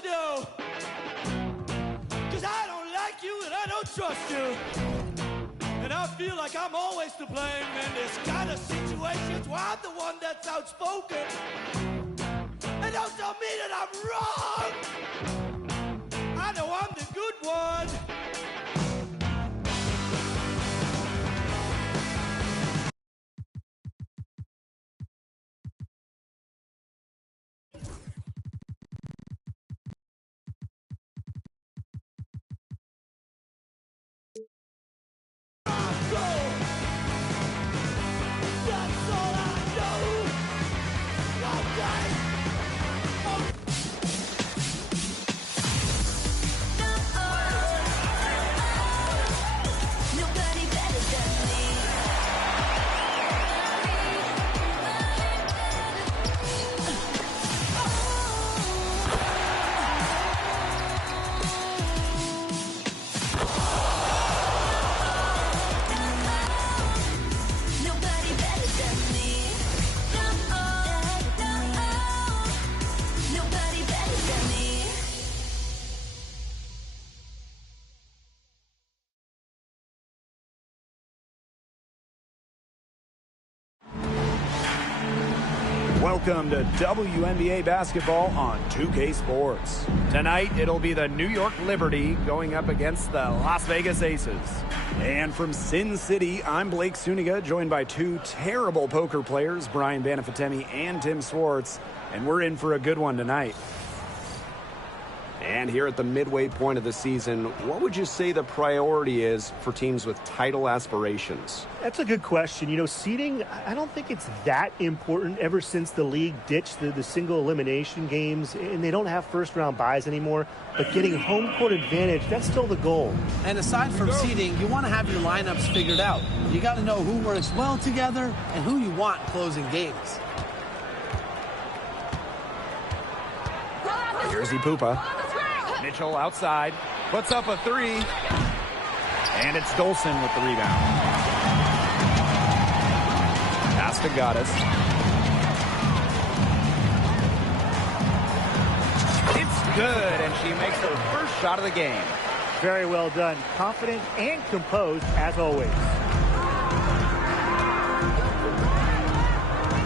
to do. Cause I don't like you and I don't trust you. And I feel like I'm always to blame in this kind of situations where I'm the one that's outspoken. And don't tell me that I'm wrong. I know I'm the good one. Welcome to WNBA basketball on 2K Sports. Tonight, it'll be the New York Liberty going up against the Las Vegas Aces. And from Sin City, I'm Blake Suniga, joined by two terrible poker players, Brian Banafitemi and Tim Swartz. And we're in for a good one tonight. And here at the midway point of the season, what would you say the priority is for teams with title aspirations? That's a good question. You know, seeding, I don't think it's that important ever since the league ditched the single elimination games, and they don't have first-round buys anymore. But getting home court advantage, that's still the goal. And aside from seeding, you want to have your lineups figured out. You got to know who works well together and who you want closing games. Here's Ipupa. Mitchell outside, puts up a three, and it's Dolson with the rebound. Pass to Goddess. It's good, and she makes her first shot of the game. Very well done. Confident and composed, as always.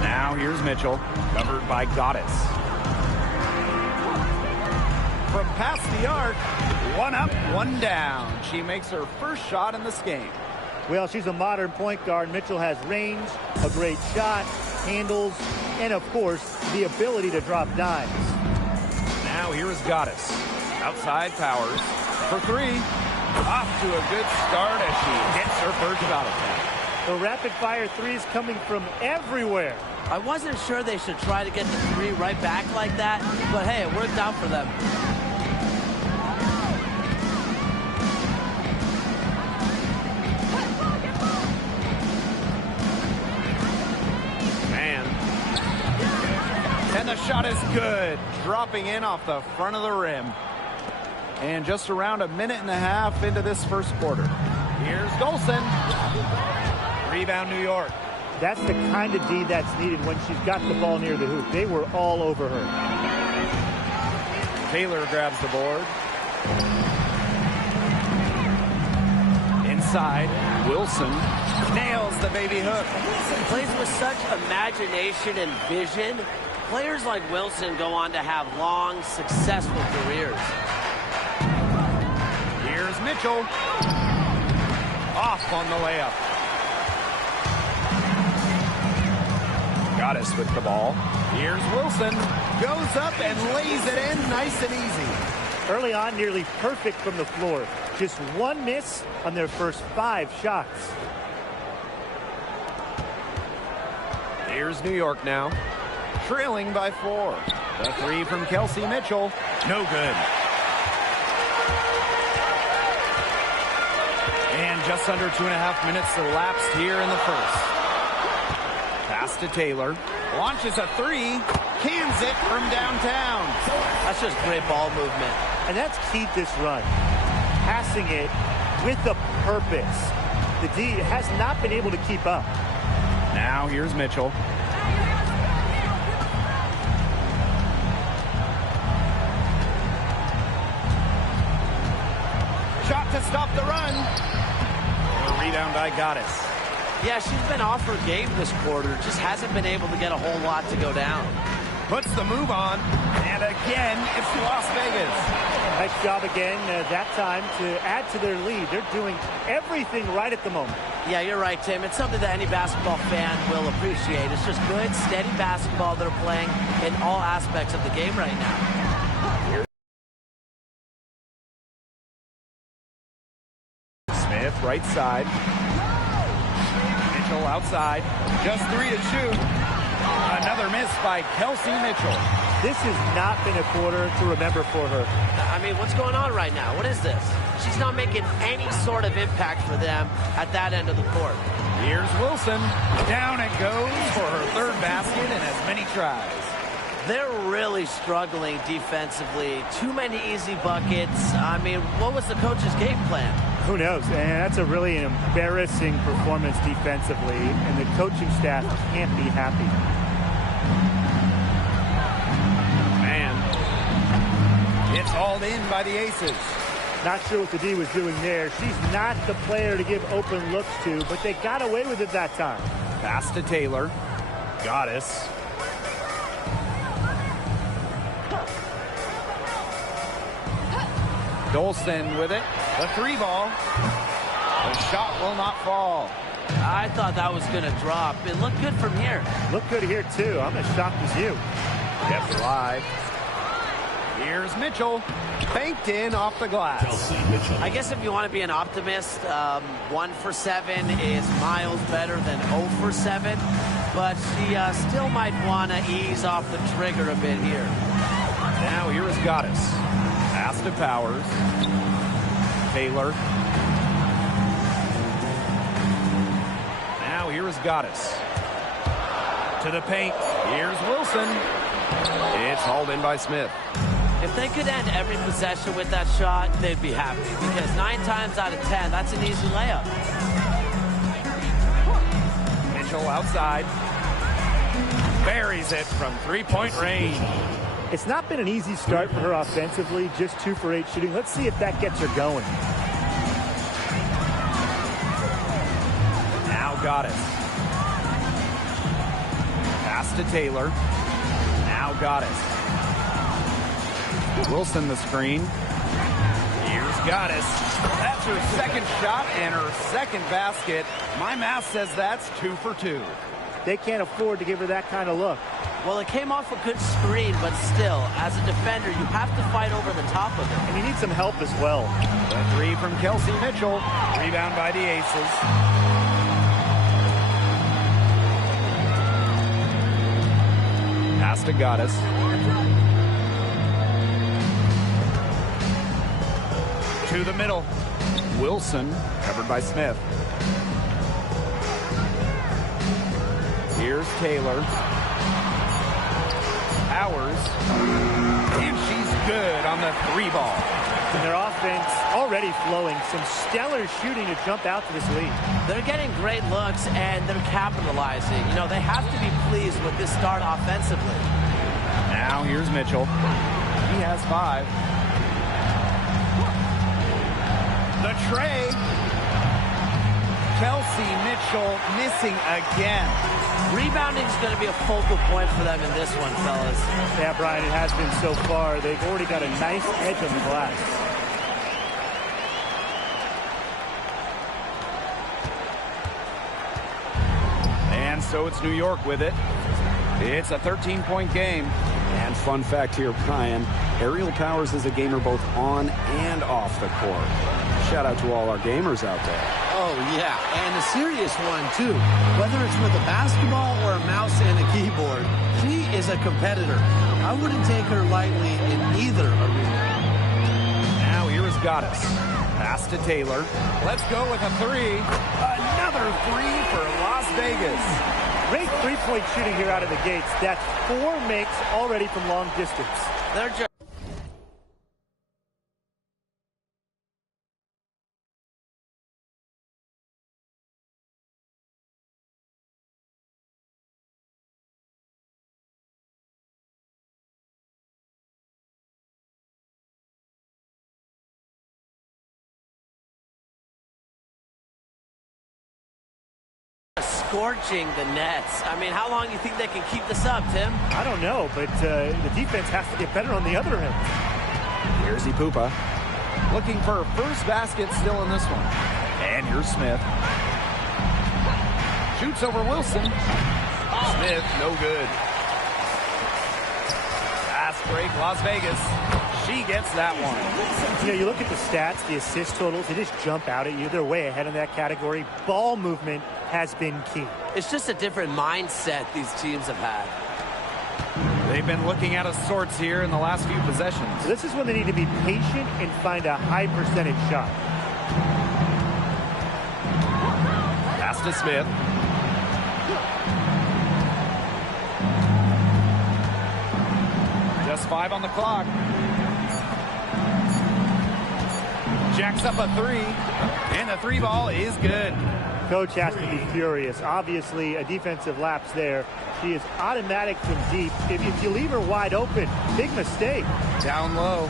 Now here's Mitchell, covered by Goddess. From past the arc, one up, one down. She makes her first shot in this game. Well, she's a modern point guard. Mitchell has range, a great shot, handles, and of course, the ability to drop dimes. Now here is Goddess. Outside Powers for three. Off to a good start as she hits her first shot attempt. The rapid-fire threes coming from everywhere. I wasn't sure they should try to get the three right back like that, but hey, it worked out for them. And the shot is good, dropping in off the front of the rim. And just around a minute and a half into this first quarter. Here's Dolson. Rebound, New York. That's the kind of D that's needed when she's got the ball near the hoop. They were all over her. Taylor grabs the board. Inside, Wilson nails the baby hook. He plays with such imagination and vision. Players like Wilson go on to have long, successful careers. Here's Mitchell. Off on the layup. Goddess with the ball. Here's Wilson. Goes up and lays it in nice and easy. Early on, nearly perfect from the floor. Just one miss on their first 5 shots. Here's New York now. Trailing by 4. The three from Kelsey Mitchell. No good. And just under 2.5 minutes elapsed here in the first. Pass to Taylor. Launches a three. Cans it from downtown. That's just great ball movement. And that's key to this run. Passing it with a purpose. The D has not been able to keep up. Now here's Mitchell. Shot to stop the run. A rebound by Goddess. Yeah, she's been off her game this quarter. Just hasn't been able to get a whole lot to go down. Puts the move on. And again, it's Las Vegas. Nice job again that time to add to their lead. They're doing everything right at the moment. Yeah, you're right, Tim. It's something that any basketball fan will appreciate. It's just good, steady basketball they're playing in all aspects of the game right now. Smith, right side. Mitchell outside. Just 3 to shoot. Another miss by Kelsey Mitchell. This has not been a quarter to remember for her. I mean, what's going on right now? What is this? She's not making any sort of impact for them at that end of the court. Here's Wilson. Down it goes for her third basket in as many tries. They're really struggling defensively. Too many easy buckets. I mean, what was the coach's game plan? Who knows? And that's a really embarrassing performance defensively, and the coaching staff can't be happy. Man, it's hauled in by the Aces. Not sure what the D was doing there. She's not the player to give open looks to, but they got away with it that time. Pass to Taylor. Goddess. Dolson with it. The 3 ball. The shot will not fall. I thought that was going to drop. It looked good from here. Looked good here, too. I'm as shocked as you. Kept alive. Here's Mitchell. Banked in off the glass. I guess if you want to be an optimist, 1 for 7 is miles better than 0 for 7. But she still might want to ease off the trigger a bit here. Now here is Goddess. Pass to Powers. Taylor. Now here is Goddess. To the paint. Here's Wilson. It's hauled in by Smith. If they could end every possession with that shot, they'd be happy. Because 9 times out of 10, that's an easy layup. Mitchell outside. Buries it from 3-point range. It's not been an easy start for her offensively, just 2 for 8 shooting. Let's see if that gets her going. Now Goddess. Pass to Taylor. Now Goddess. Wilson the screen. Here's Goddess. That's her second shot and her second basket. My math says that's 2 for 2. They can't afford to give her that kind of look. Well, it came off a good screen, but still, as a defender, you have to fight over the top of it. And you need some help as well. The 3 from Kelsey Mitchell. Rebound by the Aces. Pass to Goddess. To the middle. Wilson, covered by Smith. Here's Taylor. Powers. And she's good on the 3 ball. And their offense already flowing. Some stellar shooting to jump out to this lead. They're getting great looks, and they're capitalizing. You know, they have to be pleased with this start offensively. Now here's Mitchell. He has 5. The tray. Kelsey Mitchell missing again. Rebounding is going to be a focal point for them in this one, fellas. Yeah, Brian, it has been so far. They've already got a nice edge on the glass. And so it's New York with it. It's a 13-point game. And fun fact here, Brian, Aerial Powers is a gamer both on and off the court. Shout out to all our gamers out there. Oh, yeah, and a serious one, too. Whether it's with a basketball or a mouse and a keyboard, she is a competitor. I wouldn't take her lightly in either arena. Now here is Goddess. Pass to Taylor. Let's go with a 3. Another 3 for Las Vegas. Great 3-point shooting here out of the gates. That's 4 makes already from long distance. They're just scorching the Nets. I mean, how long do you think they can keep this up, Tim? I don't know, but the defense has to get better on the other end. Here's Ipupa. Looking for a first basket still in this one. And here's Smith. Shoots over Wilson. Smith, no good. Fast break, Las Vegas. She gets that one. You know, you look at the stats, the assist totals, they just jump out at you. They're way ahead in that category. Ball movement has been key. It's just a different mindset these teams have had. They've been looking out of sorts here in the last few possessions. This is when they need to be patient and find a high percentage shot. Pass to Smith. Just 5 on the clock. Jacks up a 3, and the 3 ball is good. Coach has to be furious. Obviously, a defensive lapse there. She is automatic from deep. If you leave her wide open, big mistake. Down low.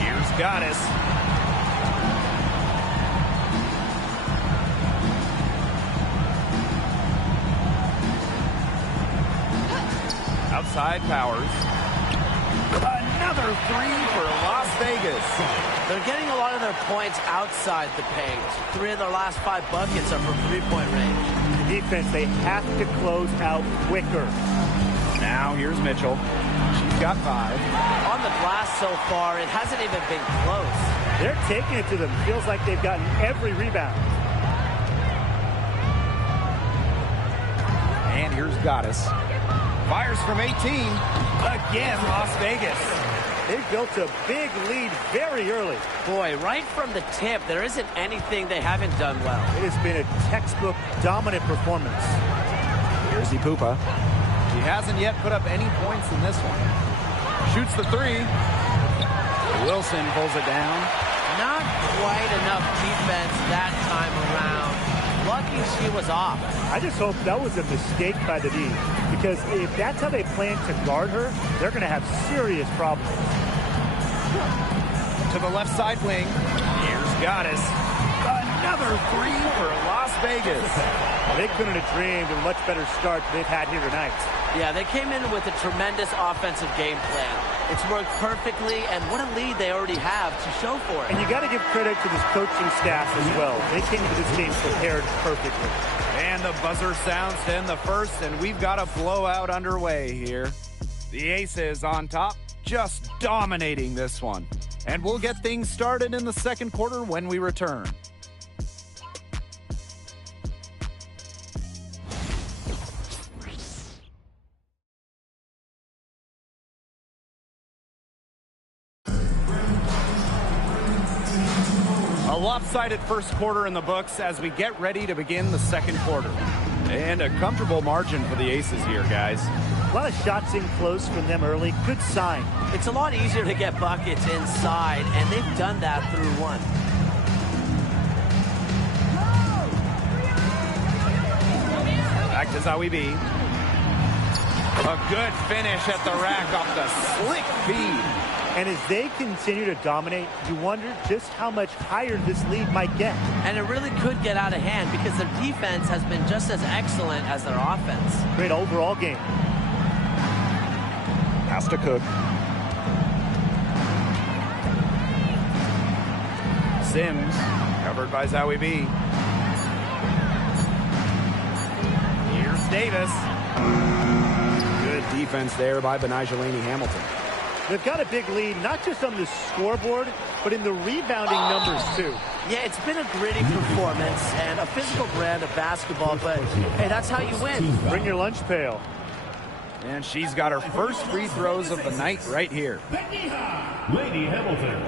Here's Goddess. Outside Powers. Another 3 for Las Vegas. They're getting a lot of their points outside the paint. 3 of their last 5 buckets are from three-point range. The defense, they have to close out quicker. Now here's Mitchell. She's got 5. On the glass so far, it hasn't even been close. They're taking it to them. Feels like they've gotten every rebound. And here's Goddess. Fires from 18. Again, Las Vegas. They've built a big lead very early. Boy, right from the tip, there isn't anything they haven't done well. It has been a textbook dominant performance. Here's Ipupa. She hasn't yet put up any points in this one. Shoots the 3. Wilson pulls it down. Not quite enough defense that time around. Lucky she was off. I just hope that was a mistake by the D, because if that's how they plan to guard her, they're going to have serious problems. To the left side wing. Here's Goddess. Another 3 for Las Vegas. They couldn't have dreamed of a much better start they've had here tonight. Yeah, they came in with a tremendous offensive game plan. It's worked perfectly, and what a lead they already have to show for it. And you got to give credit to this coaching staff as well. They came into this game prepared perfectly. And the buzzer sounds to end the first, and we've got a blowout underway here. The Aces on top, just dominating this one. And we'll get things started in the second quarter when we return. A lopsided first quarter in the books as we get ready to begin the second quarter. And a comfortable margin for the Aces here, guys. A lot of shots in close from them early. Good sign. It's a lot easier to get buckets inside, and they've done that through one. Back to Zawi B. A good finish at the rack off the slick feed. And as they continue to dominate, you wonder just how much higher this lead might get. And it really could get out of hand because their defense has been just as excellent as their offense. Great overall game. Pass to Cook. Sims, covered by Zawi B. Here's Davis. Good defense there by Benajelani Hamilton. They've got a big lead, not just on the scoreboard, but in the rebounding numbers, too. Yeah, it's been a gritty performance and a physical brand of basketball, but, hey, that's how you win. Bring your lunch pail. And she's got her first free throws of the night right here. Lady Hamilton,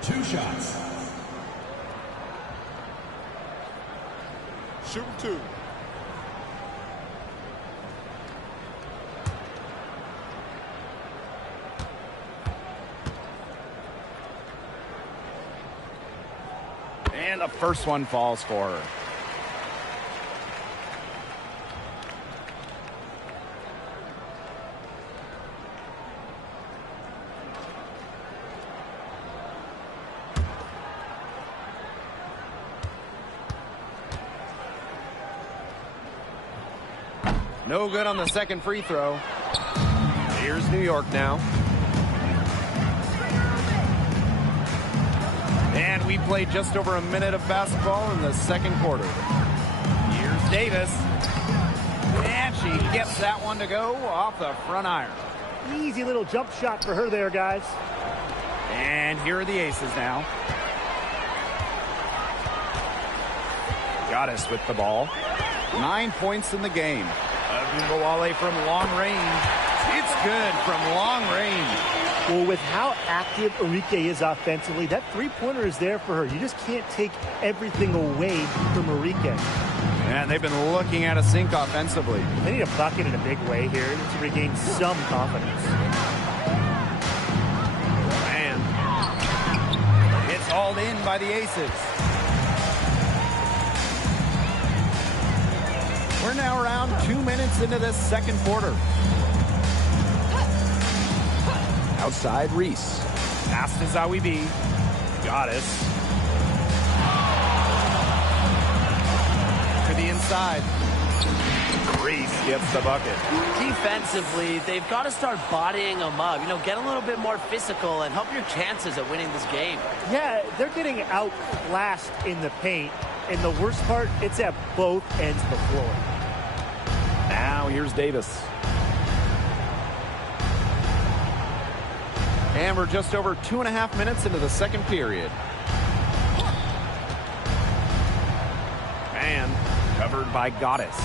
2 shots. Shoot 2. And the first one falls for her. No good on the second free throw. Here's New York now. And we played just over a minute of basketball in the second quarter. Here's Davis. And she gets that one to go off the front iron. Easy little jump shot for her there, guys. And here are the Aces now. Goddess with the ball. 9 points in the game. Abdul from long range. It's good from long range. Well, with how active Enrique is offensively, that three-pointer is there for her. You just can't take everything away from Enrique. And they've been looking at a sink offensively. They need a bucket in a big way here to regain some confidence. And it's hauled in by the Aces. We're now around 2 minutes into this second quarter. Outside Reese. Pass to Zawi B. Goddess. To the inside. Reese gets the bucket. Defensively, they've got to start bodying them up. You know, get a little bit more physical and help your chances at winning this game. Yeah, they're getting outclassed in the paint. And the worst part, it's at both ends of the floor. Now here's Davis. And we're just over 2.5 minutes into the second period. And covered by Goddess.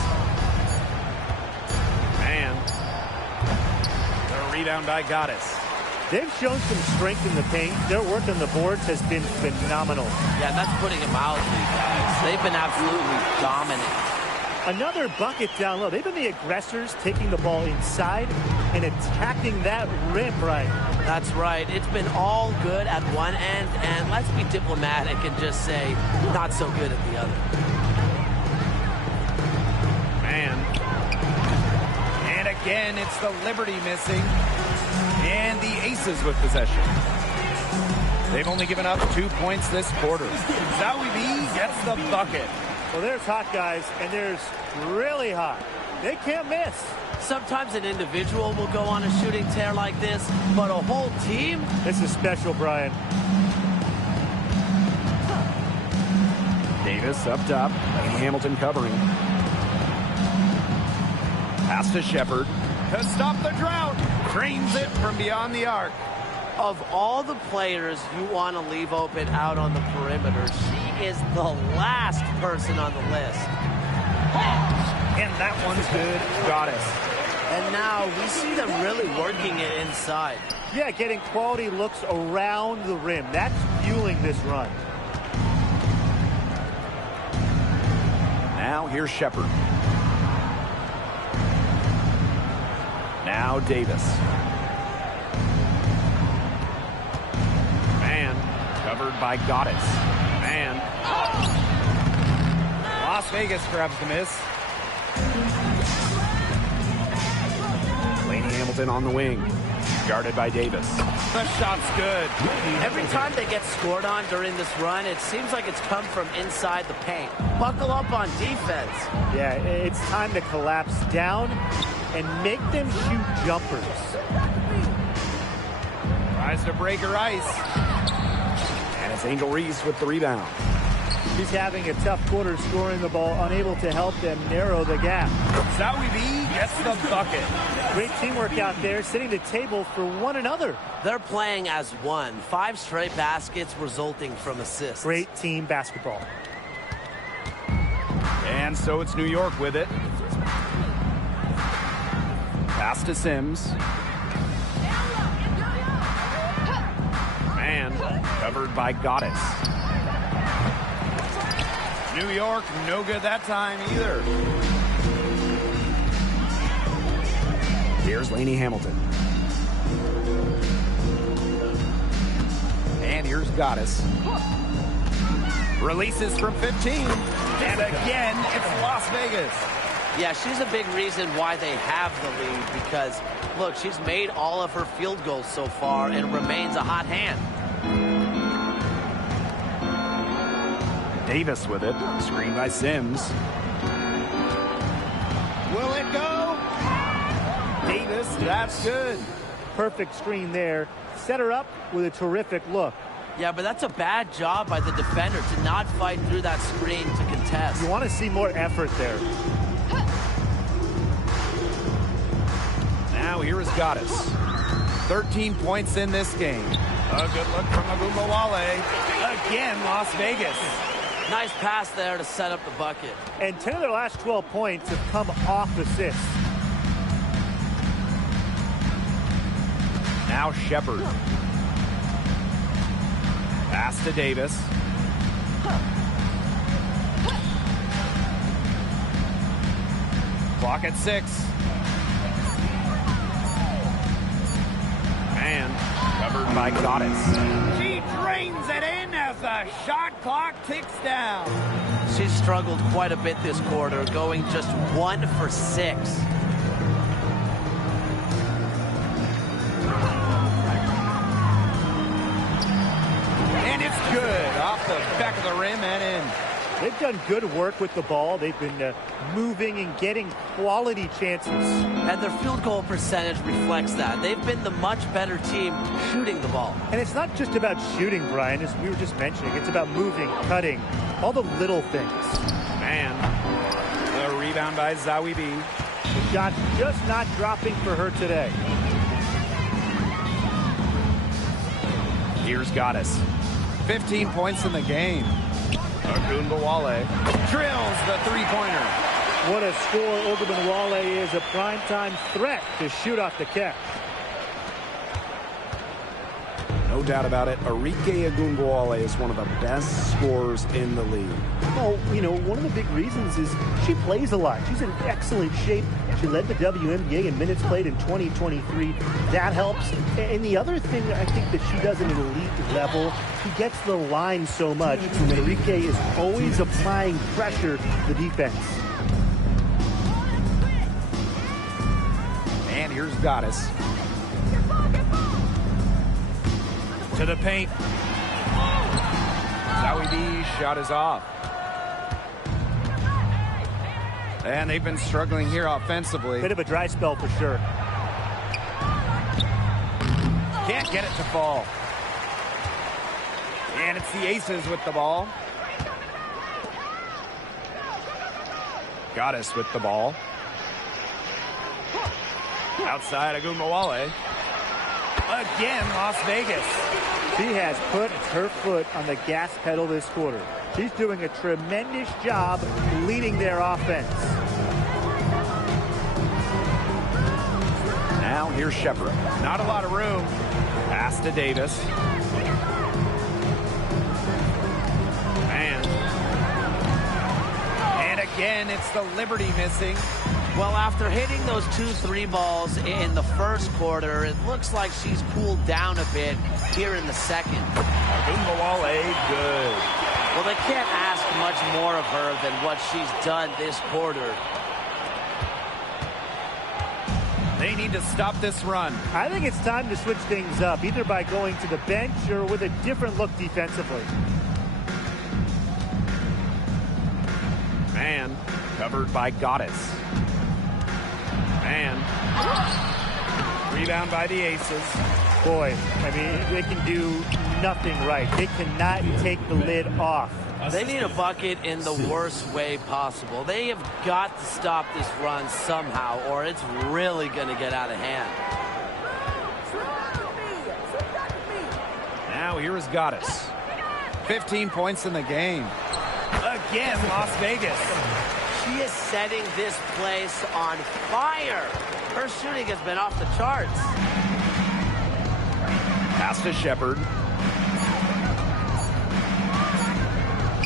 And the rebound by Goddess. They've shown some strength in the paint. Their work on the boards has been phenomenal. Yeah, that's putting them out, guys. They've been absolutely dominant. Another bucket down low. They've been the aggressors, taking the ball inside and attacking that rim, Brian. That's right. It's been all good at one end, and let's be diplomatic and just say not so good at the other. Man. And again, it's the Liberty missing. And the Aces with possession. They've only given up 2 points this quarter. Zawi B gets the bucket. Well, there's hot, guys, and there's really hot. They can't miss. Sometimes an individual will go on a shooting tear like this, but a whole team? This is special, Brian. Davis up top. Lady Hamilton covering. Pass to Shepard. To stop the drought. Drains it from beyond the arc. Of all the players you want to leave open out on the perimeter, she is the last person on the list. And that one's good. Goddess. And now we see them really working it inside. Yeah, getting quality looks around the rim. That's fueling this run. Now here's Shepard. Now Davis. Man, covered by Goddess. Man. Las Vegas grabs the miss. Lady Hamilton on the wing. Guarded by Davis. The shot's good. Every time they get scored on during this run, it seems like it's come from inside the paint. Buckle up on defense. Yeah, it's time to collapse down and make them shoot jumpers. Tries to break her ice. And it's Angel Reese with the rebound. She's having a tough quarter scoring the ball, unable to help them narrow the gap. Zawi B gets the bucket. Great teamwork out there, setting the table for one another. They're playing as one. 5 straight baskets resulting from assists. Great team basketball. And so it's New York with it. Pass to Sims. Man, covered by Goddess. New York, no good that time either. Here's Lainey Hamilton. And here's Goddess. Releases from 15. And again, it's Las Vegas. Yeah, she's a big reason why they have the lead because, look, she's made all of her field goals so far and remains a hot hand. Davis with it. Screen by Sims. Will it go? Davis, that's good. Perfect screen there. Set her up with a terrific look. Yeah, but that's a bad job by the defender to not fight through that screen to contest. You want to see more effort there. Now here is Goddess. 13 points in this game. A good look from Agumbawale. Again, Las Vegas. Nice pass there to set up the bucket. And 10 of their last 12 points have come off assists. Now Shepard. Pass to Davis. Clock at 6. And covered by Goddess. She drains it in as the shot clock ticks down. She's struggled quite a bit this quarter, going just 1 for 6. And it's good. Off the back of the rim and in. They've done good work with the ball. They've been moving and getting quality chances. And their field goal percentage reflects that. They've been the much better team shooting the ball. And it's not just about shooting, Brian, as we were just mentioning. It's about moving, cutting, all the little things. And the rebound by Zawi B. The shot's just not dropping for her today. Here's Goddess. 15 points in the game. Agumbawale drills the three-pointer. What a score Ogunbowale is, a primetime threat to shoot off the catch. No doubt about it. Arike Agumbawale is one of the best scorers in the league. Well, you know, one of the big reasons is she plays a lot. She's in excellent shape. She led the WNBA in minutes played in 2023. That helps. And the other thing I think that she does at an elite level, she gets the line so much. Arike is always applying pressure to the defense. And here's Goddess. To the paint. Zawi B's shot is off. And they've been struggling here offensively. Bit of a dry spell for sure. Can't get it to fall. And it's the Aces with the ball. Goddess with the ball. Outside Agumbawale. Again, Las Vegas. She has put her foot on the gas pedal this quarter. She's doing a tremendous job leading their offense. Now here's Shepard. Not a lot of room. Pass to Davis. And again, it's the Liberty missing. Well, after hitting those 2-3 balls in the first quarter, it looks like she's cooled down a bit here in the second. Agumbawale, good. Well, they can't ask much more of her than what she's done this quarter. They need to stop this run. I think it's time to switch things up, either by going to the bench or with a different look defensively. Man, covered by Goddess. And rebound by the Aces. Boy, I mean, they can do nothing right. They cannot take the lid off. They need a bucket in the worst way possible. They have got to stop this run somehow, or it's really going to get out of hand. Now here is Goddess. 15 points in the game. Again, Las Vegas. She is setting this place on fire. Her shooting has been off the charts. Pass to Shepard.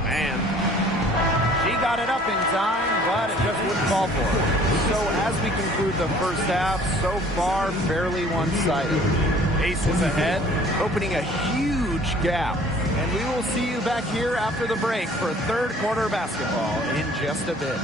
And she got it up in time, but it just wouldn't fall for her. So as we conclude the first half, so far fairly one-sided. Aces ahead, opening a huge gap. And we will see you back here after the break for third quarter basketball in just a bit.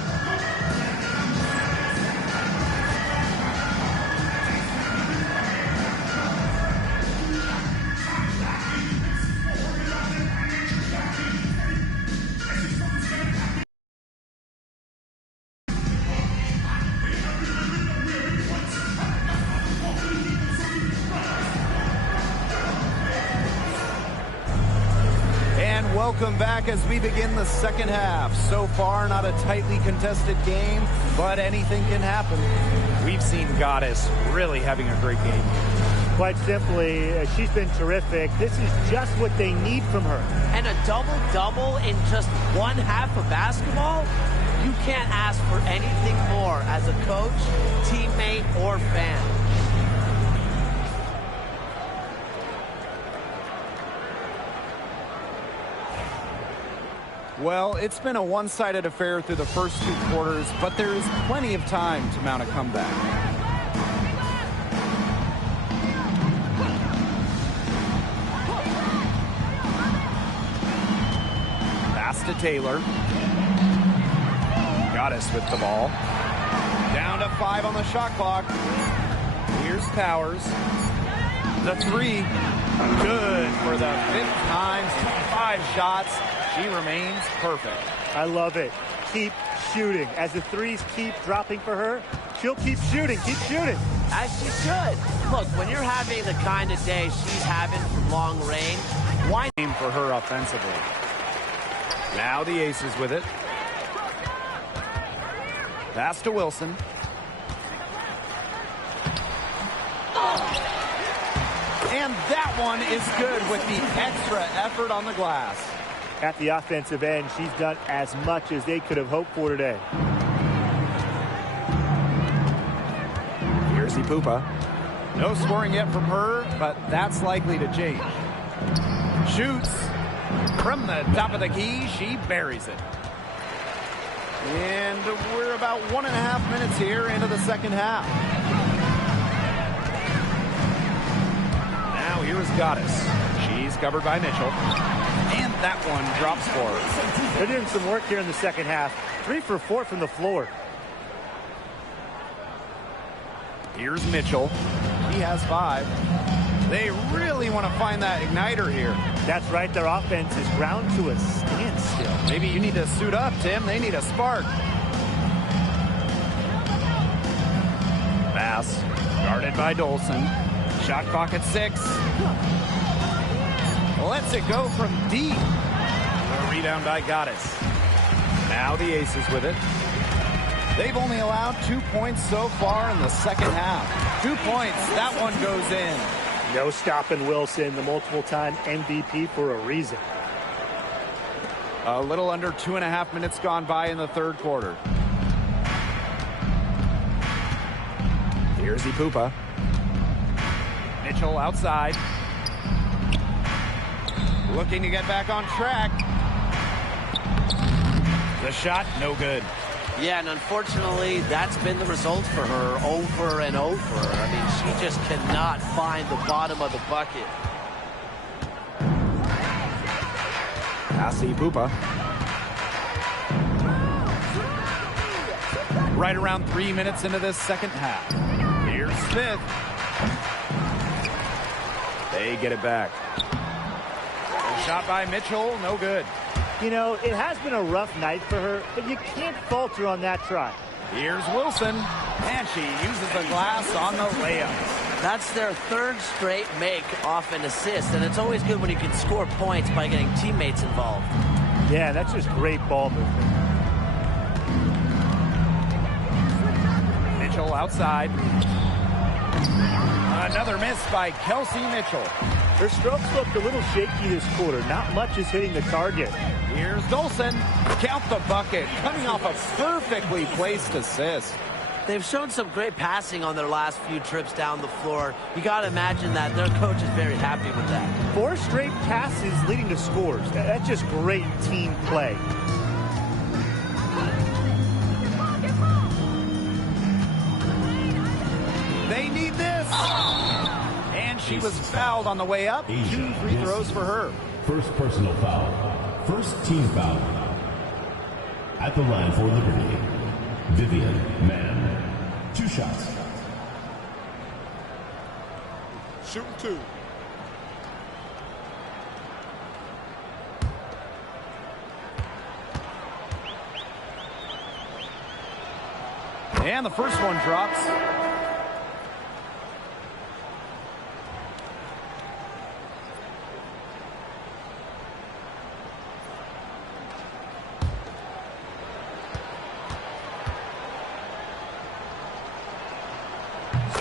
Welcome back as we begin the second half. So far, not a tightly contested game, but anything can happen. We've seen Goddess really having a great game. Quite simply, she's been terrific. This is just what they need from her. And a double-double in just one half of basketball? You can't ask for anything more as a coach, teammate, or fan. Well, it's been a one-sided affair through the first 2 quarters, but there is plenty of time to mount a comeback. Pass to Taylor. Goddess with the ball. Down to 5 on the shot clock. Here's Powers. The 3. Good for the 5th time. 5 shots. She remains perfect. I love it. Keep shooting. As the threes keep dropping for her, she'll keep shooting. Keep shooting. As she should. Look, when you're having the kind of day she's having from long range, why Game for her offensively. Now the Aces with it. Pass to Wilson. And that one is good with the extra effort on the glass. At the offensive end, she's done as much as they could have hoped for today. Here's Ipupa. No scoring yet from her, but that's likely to change. Shoots from the top of the key. She buries it. And we're about 1.5 minutes here into the second half. Now here's Goddess. She's covered by Mitchell. And that one drops for her. They're doing some work here in the second half. 3 for 4 from the floor. Here's Mitchell. He has 5. They really want to find that igniter here. That's right. Their offense is ground to a standstill. Maybe you need to suit up, Tim. They need a spark. Pass. Guarded by Dolson. Shot clock at 6. Lets it go from deep. A rebound by Goddess. Now the Aces with it. They've only allowed 2 points so far in the second half. 2 points. That one goes in. No stopping Wilson, the multiple-time MVP for a reason. A little under 2.5 minutes gone by in the third quarter. Here's Ipupa. Mitchell outside. Looking to get back on track. The shot, no good. Yeah, and unfortunately, that's been the result for her over and over. I mean, she just cannot find the bottom of the bucket. Pass to Ipupa. Right around 3 minutes into this second half. Here's Smith. They get it back. Shot by Mitchell, no good. You know, it has been a rough night for her, but you can't falter on that try. Here's Wilson, and she uses the glass on the layup. That's their 3rd straight make off an assist, and it's always good when you can score points by getting teammates involved. Yeah, that's just great ball movement. Mitchell outside. Another miss by Kelsey Mitchell. Her strokes looked a little shaky this quarter. Not much is hitting the target. Here's Dolson. Count the bucket. Coming off a perfectly placed assist. They've shown some great passing on their last few trips down the floor. You got to imagine that their coach is very happy with that. 4 straight passes leading to scores. That's just great team play. They need this. And she was fouled on the way up. 2 free throws for her. First personal foul. First team foul. At the line for Liberty, Vivian Mann. 2 shots. Shooting 2. And the first one drops.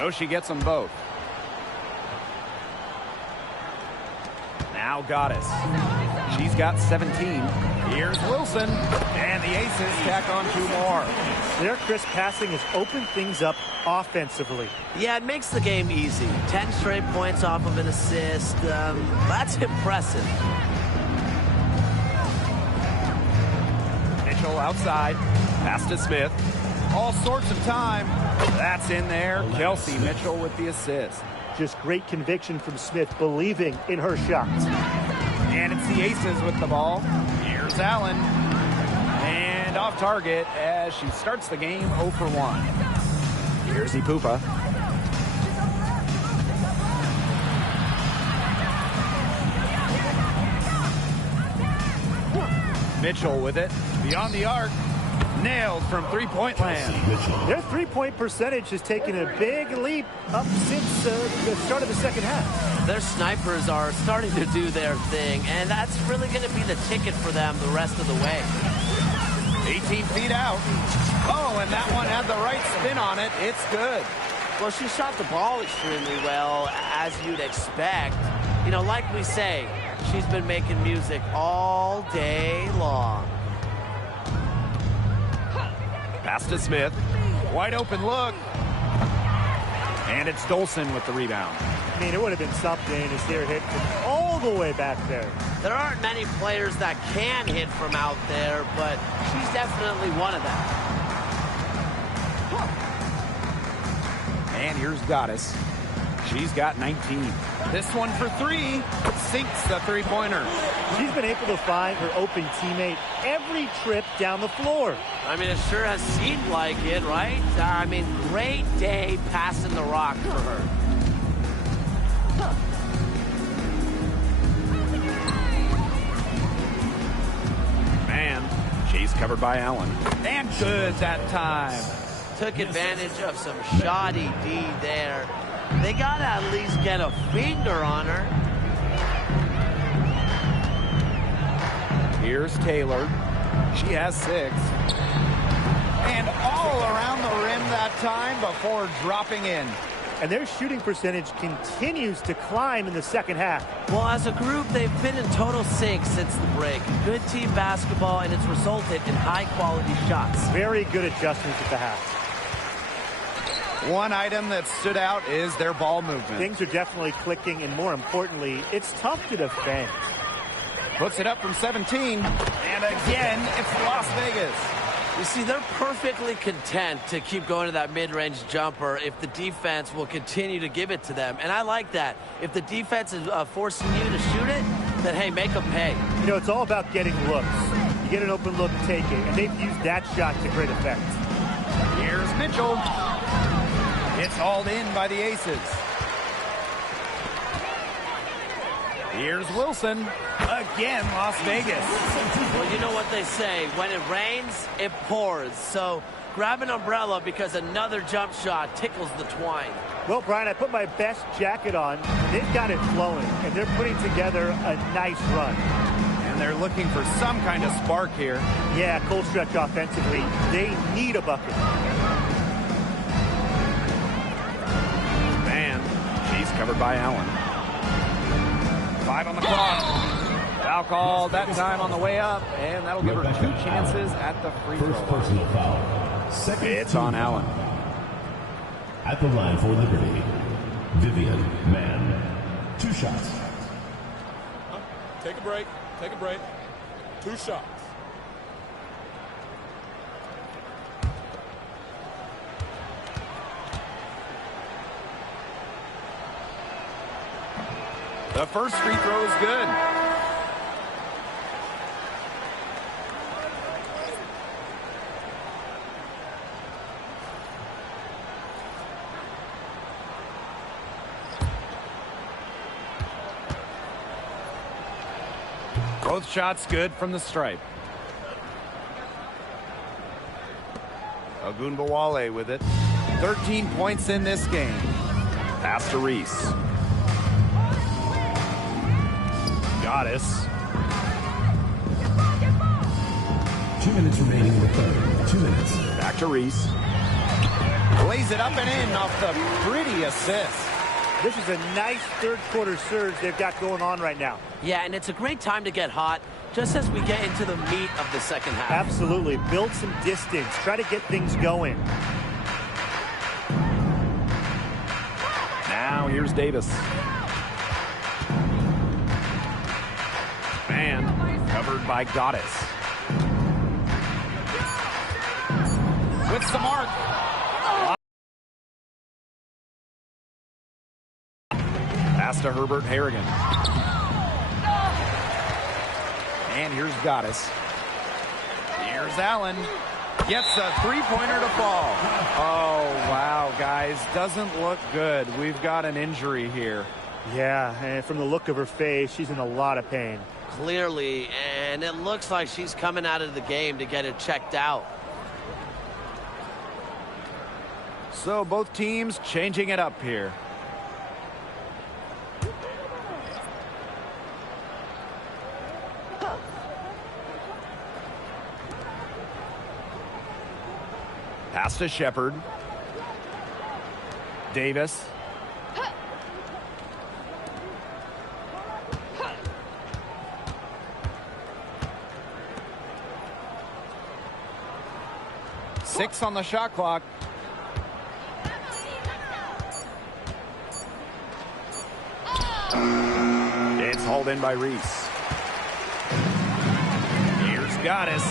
So she gets them both. Now Goddess. She's got 17. Here's Wilson. And the Aces tack on 2 more. Their crisp passing has opened things up offensively. Yeah, it makes the game easy. 10 straight points off of an assist. That's impressive. Mitchell outside. Pass to Smith. All sorts of time. That's in there. Kelsey Mitchell with the assist. Just great conviction from Smith, believing in her shots. And it's the Aces with the ball. Here's Allen. And off target as she starts the game 0 for 1. Here's Ipupa. Mitchell with it. Beyond the arc. Nailed from three-point land. Their three-point percentage has taken a big leap up since the start of the second half. Their snipers are starting to do their thing, and that's really going to be the ticket for them the rest of the way. 18 feet out. Oh, and that one had the right spin on it. It's good. Well, she shot the ball extremely well, as you'd expect. You know, like we say, she's been making music all day long. Pass to Smith. Wide open look. And it's Dolson with the rebound. I mean, it would have been something as they're hit from all the way back there. There aren't many players that can hit from out there, but she's definitely one of them. And here's Goddess. She's got 19. This one for 3. Sinks the three-pointer. She's been able to find her open teammate every trip down the floor. I mean, it sure has seemed like it, right? I mean, great day passing the rock for her. Man, she's covered by Allen. And good that time. Took advantage of some shoddy D there. They got to at least get a finger on her. Here's Taylor. She has 6. And all around the rim that time before dropping in. And their shooting percentage continues to climb in the second half. Well, as a group, they've been in total sync since the break. Good team basketball, and it's resulted in high-quality shots. Very good adjustments at the half. One item that stood out is their ball movement. Things are definitely clicking, and more importantly, it's tough to defend. Puts it up from 17. And again, it's Las Vegas. You see, they're perfectly content to keep going to that mid-range jumper if the defense will continue to give it to them. And I like that. If the defense is forcing you to shoot it, then, hey, make them pay. You know, it's all about getting looks. You get an open look, take it. And they've used that shot to great effect. Here's Mitchell. It's hauled in by the Aces. Here's Wilson. Again, Las Vegas. Well, you know what they say. When it rains, it pours. So grab an umbrella because another jump shot tickles the twine. Well, Brian, I put my best jacket on. They've got it flowing, and they're putting together a nice run. And they're looking for some kind of spark here. Yeah, cold stretch offensively. They need a bucket. Man, she's covered by Allen. 5 on the clock. Foul call that time on the way up, and that'll give her 2 chances at the free throw. First personal foul. Second It's on Allen. At the line for Liberty, Vivian Mann. 2 shots. Take a break. Take a break. 2 shots. The first free throw is good. Both shots good from the stripe. Ogunbowale with it. 13 points in this game. Pass to Reese. Goddess. 2 minutes remaining in the third. 2 minutes. Back to Reese. Lays it up and in off the pretty assist. This is a nice third-quarter surge they've got going on right now. Yeah, and it's a great time to get hot, just as we get into the meat of the second half. Absolutely. Build some distance. Try to get things going. Now here's Davis. Man covered by Goddess. With the mark. Pass to Herbert Harrigan. And here's Goddess. Here's Allen. Gets a three-pointer to fall. Oh, wow, guys. Doesn't look good. We've got an injury here. Yeah, and from the look of her face, she's in a lot of pain. Clearly, and it looks like she's coming out of the game to get it checked out. So both teams changing it up here. Pass to Shepard. Davis. Six on the shot clock. It's hauled in by Reese. Here's Goddess.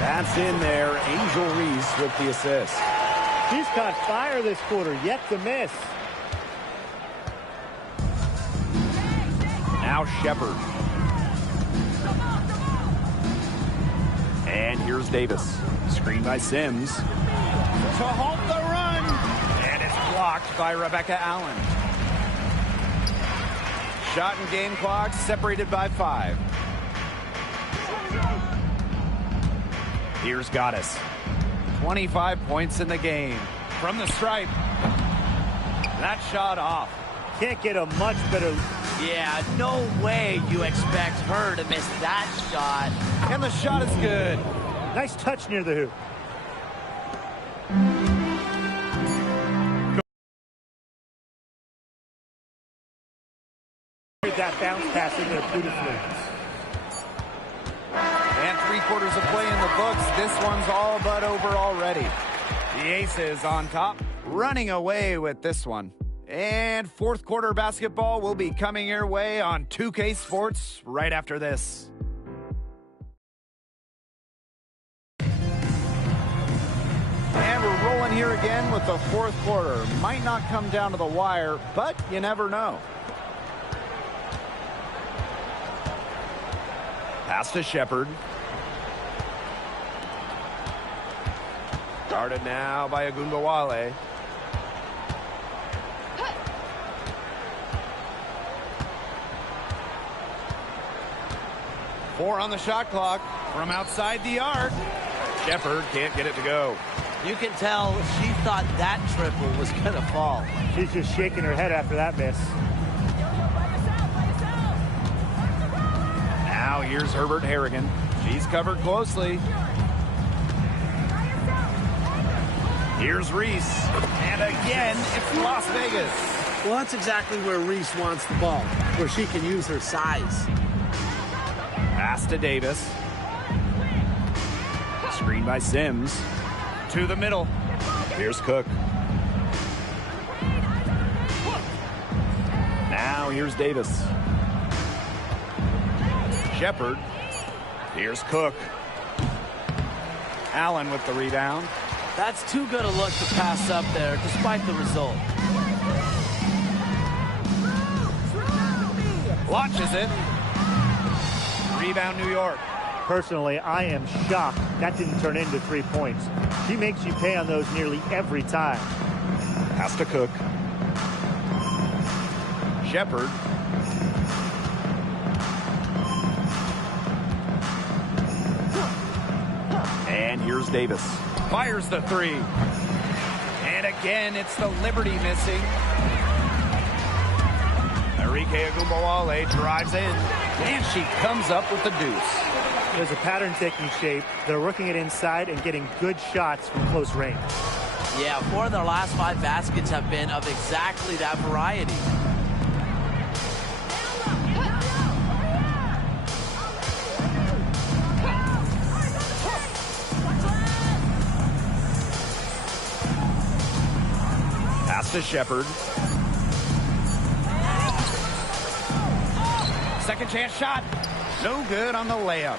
That's in there. Angel Reese with the assist. She's caught fire this quarter, yet to miss. Now Shepard. And here's Davis. Screen by Sims. To halt the run. And it's blocked by Rebecca Allen. Shot and game clock separated by 5. Here's Goddess. 25 points in the game. From the stripe. That shot off. Can't get a much better... Yeah, no way you expect her to miss that shot. And the shot is good. Nice touch near the hoop. That bounce pass in there beautifully. And 3/4 of play in the books. This one's all but over already. The Aces on top, running away with this one. And fourth quarter basketball will be coming your way on 2K Sports right after this. And we're rolling here again with the fourth quarter. Might not come down to the wire, but you never know. Pass to Shepard. Guarded now by Agundawale. Four on the shot clock from outside the arc. Shepard can't get it to go. You can tell she thought that triple was going to fall. She's just shaking her head after that miss. Now here's Herbert Harrigan. She's covered closely. Here's Reese. And again, it's Las Vegas. Well, that's exactly where Reese wants the ball, where she can use her size. Pass to Davis. Screen by Sims. To the middle. Here's Cook. Now here's Davis. Shepard. Here's Cook. Allen with the rebound. That's too good a look to pass up there, despite the result. Launches it. Rebound New York. Personally, I am shocked that didn't turn into 3 points. She makes you pay on those nearly every time. Pass to Cook. Shepard. And here's Davis. Fires the three. And again, it's the Liberty missing. Enrique Agumbawale drives in. And she comes up with the deuce. There's a pattern taking shape. They're working it inside and getting good shots from close range. Yeah, 4 of their last 5 baskets have been of exactly that variety. Pass to Shepard. Second chance shot. No good on the layup.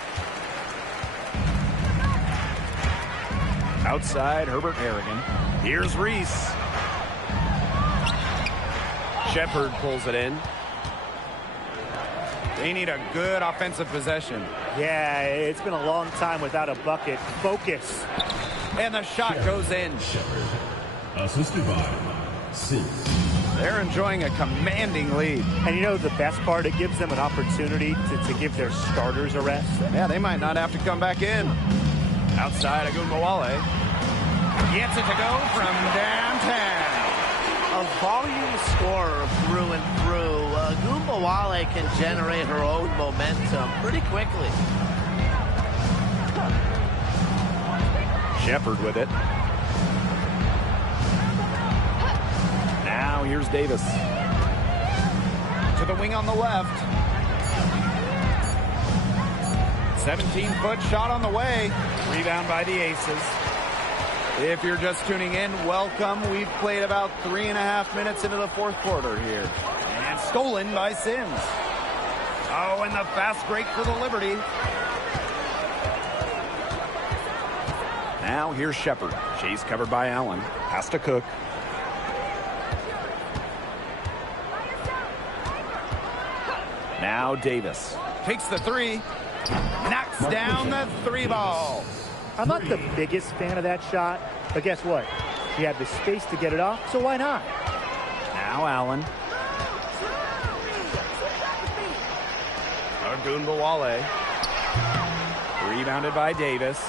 Outside, Herbert Harrigan. Here's Reese. Shepard pulls it in. They need a good offensive possession. Yeah, it's been a long time without a bucket. Focus. And the shot goes in. Shepard, assisted by Sims. They're enjoying a commanding lead. And you know the best part? It gives them an opportunity to give their starters a rest. Yeah, they might not have to come back in. Outside, Agunbowale gets it to go from downtown. A volume scorer through and through. Agunbowale can generate her own momentum pretty quickly. Shepard with it. Now here's Davis. To the wing on the left. 17-foot shot on the way. Rebound by the Aces. If you're just tuning in, welcome. We've played about 3.5 minutes into the fourth quarter here. And stolen by Sims. Oh, and the fast break for the Liberty. Now here's Shepard. She's covered by Allen. Pass to Cook. Now Davis takes the three. Knocks down the 3-ball. I'm not the biggest fan of that shot, but guess what? She had the space to get it off, so why not? Now Allen. Agunbowale. Rebounded by Davis.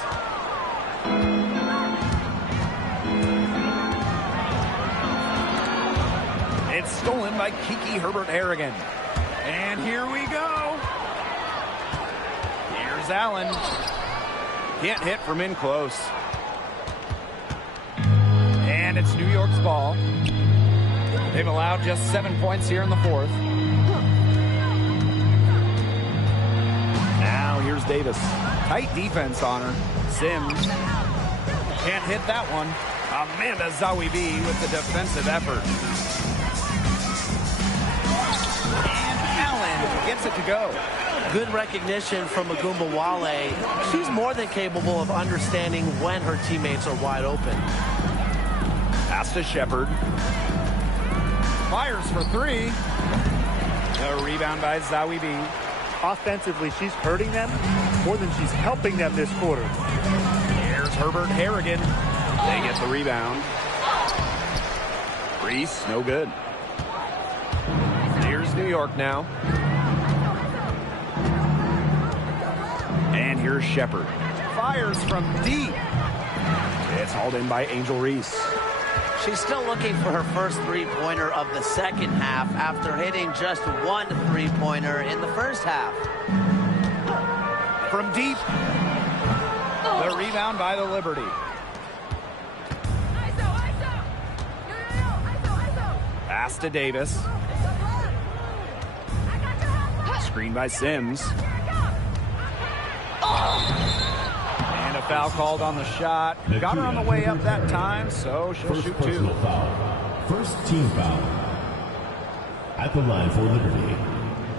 It's stolen by Kiki Herbert Harrigan. And here we go. Here's Allen. Can't hit from in close. And it's New York's ball. They've allowed just 7 points here in the fourth. Now here's Davis. Tight defense on her. Sims can't hit that one. Amanda Zawibi with the defensive effort. And Allen gets it to go. Good recognition from Agunbowale. She's more than capable of understanding when her teammates are wide open. Pass to Shepard. Fires for 3. A rebound by Zawibi. Offensively, she's hurting them more than she's helping them this quarter. Here's Herbert Harrigan. They get the rebound. Reese, no good. Here's New York now. And here's Shepard. Fires from deep. It's hauled in by Angel Reese. She's still looking for her first three-pointer of the second half after hitting just 1 three-pointer in the first half. From deep. The rebound by the Liberty. Pass to Davis. Screen by Sims. And a foul called on the shot. Got her on the way up that time, so she'll shoot 2. Foul. First team foul. At the line for Liberty,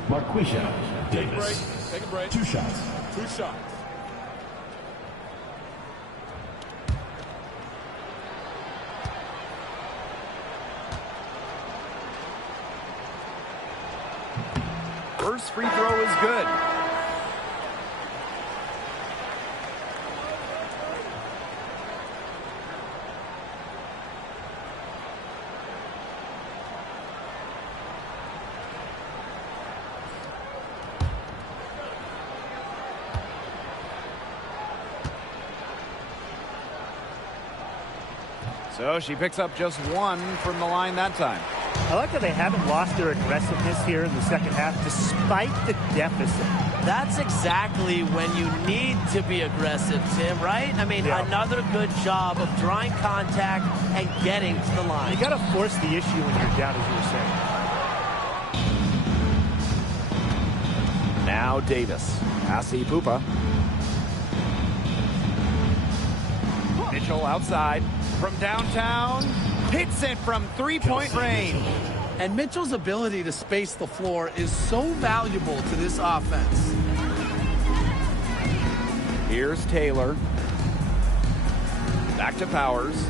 Marquisha Davis. Take a break. 2 shots. 2 shots. First free throw is good. So she picks up just 1 from the line that time. I like that they haven't lost their aggressiveness here in the second half despite the deficit. That's exactly when you need to be aggressive, Tim, right? I mean, another good job of drawing contact and getting to the line. You got to force the issue when you're down, as you were saying. Now Davis. Asi Pupa. Mitchell outside from downtown. Hits it from three-point range. And Mitchell's ability to space the floor is so valuable to this offense. Here's Taylor. Back to Powers.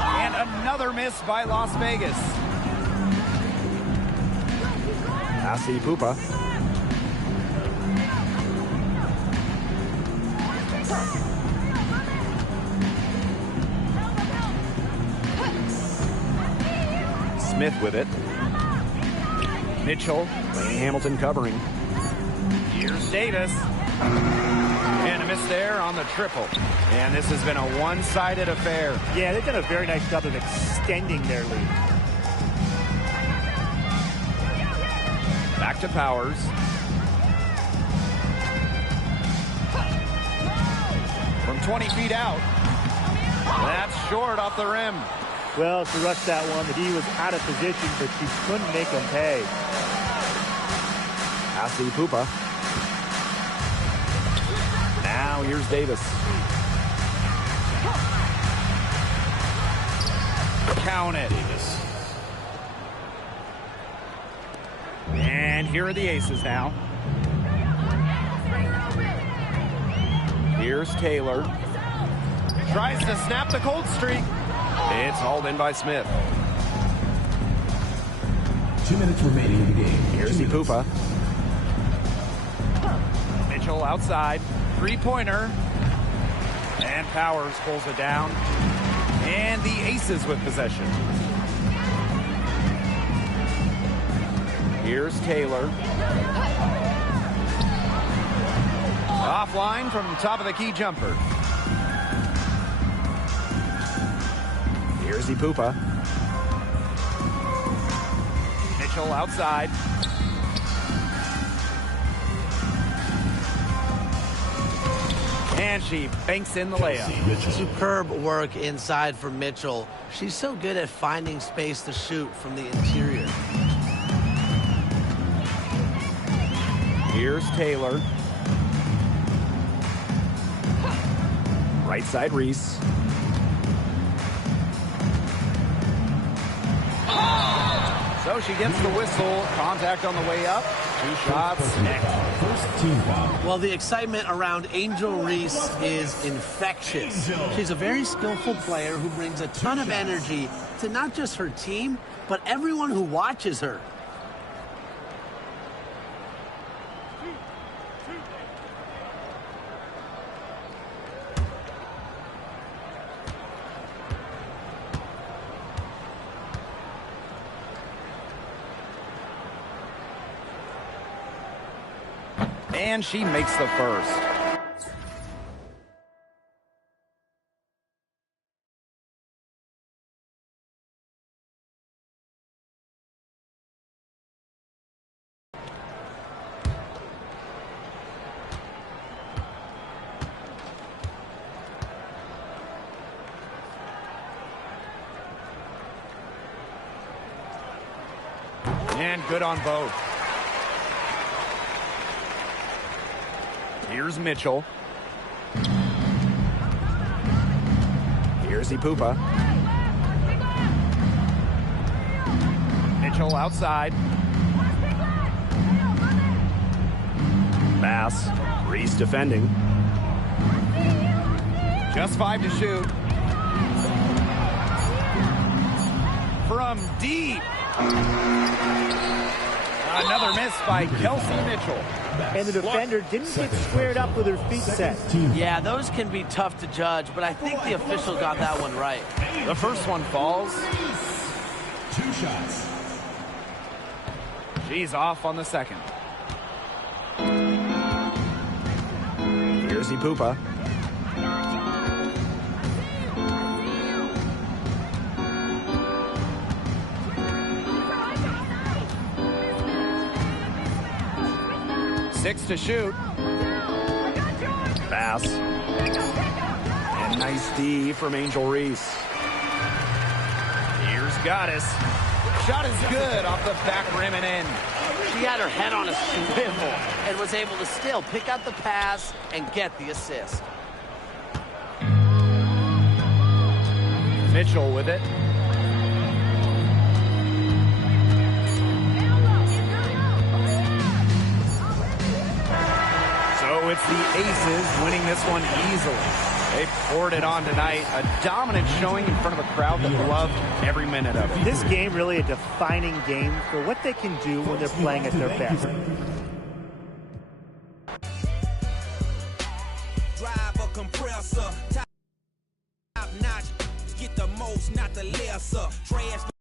And another miss by Las Vegas. Asi Pupa. Smith with it. Mitchell. Wayne Hamilton covering. Here's Davis. And a miss there on the triple. And this has been a one-sided affair. Yeah, they've done a very nice job of extending their lead. Back to Powers. From 20 feet out. That's short off the rim. Well, to rush that one, the D was out of position, but she couldn't make him pay. Asi Pupa. Now here's Davis. Count it. And here are the aces now. Here's Taylor. Tries to snap the cold streak. It's hauled in by Smith. 2 minutes remaining in the game. Here's Pupa. Mitchell outside. Three-pointer. And Powers pulls it down. And the Aces with possession. Here's Taylor. Offline from top of the key jumper. Here's Pupa. Mitchell outside. And she banks in the layup. Superb work inside for Mitchell. She's so good at finding space to shoot from the interior. Here's Taylor. Right side Reese. So she gets the whistle. Contact on the way up. 2 shots. First team foul. Well, the excitement around Angel Reese is infectious. She's a very skillful player who brings a ton of energy to not just her team, but everyone who watches her. And she makes the first. And good on both. Here's Mitchell. Here's Pupa. Mitchell outside. Bass. Reese defending. Just 5 to shoot. From deep. Another miss by Kelsey Mitchell. And the defender didn't get squared up with her feet set. Yeah, those can be tough to judge, but I think the official got that one right. The first one falls. 2 shots. She's off on the second. Here's Pupa. 6 to shoot. Pass. And nice D from Angel Reese. Here's Goddess. Shot is good off the back rim and in. She had her head on a swivel and was able to still pick out the pass and get the assist. Mitchell with it. So it's the Aces winning this one easily. They poured it on tonight. A dominant showing in front of a crowd that loved every minute of it. This game really a defining game for what they can do when they're playing at their best. Drive a compressor, top notch, get the most, not the lesser. Trash